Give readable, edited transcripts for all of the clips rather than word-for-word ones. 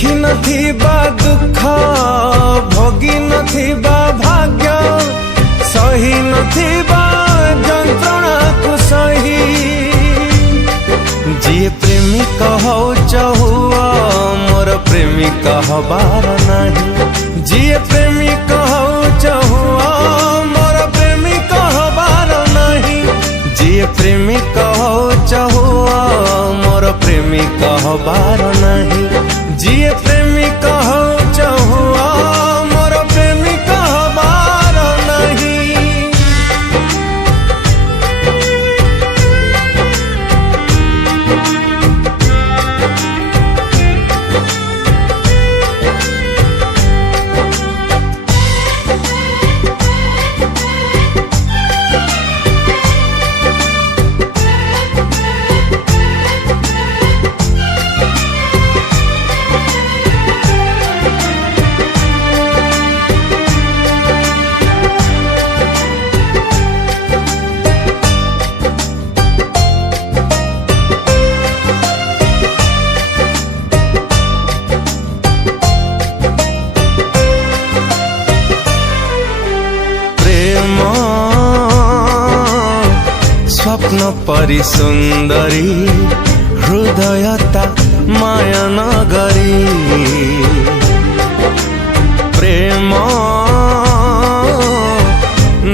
देखी नथिबा दुख भोगी नथिबा भाग्य सही नथिबा जंत्रणा को सही जी प्रेमिक हो चहुआ मोर प्रेमिक हबार नहीं जी प्रेमिक हो चहुआ मोर प्रेमिक हबार नहीं जी प्रेमिक हो चहुआ मोर प्रेमिक हबार नहीं जी प्रेमिक हो चहुआ मोर प्रेमिक हबार नहीं। स्वप्न परि सुंदरी हृदयता माया नगरी प्रेम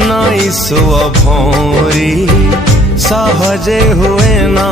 नई सुअ भौरी सहजे हुए न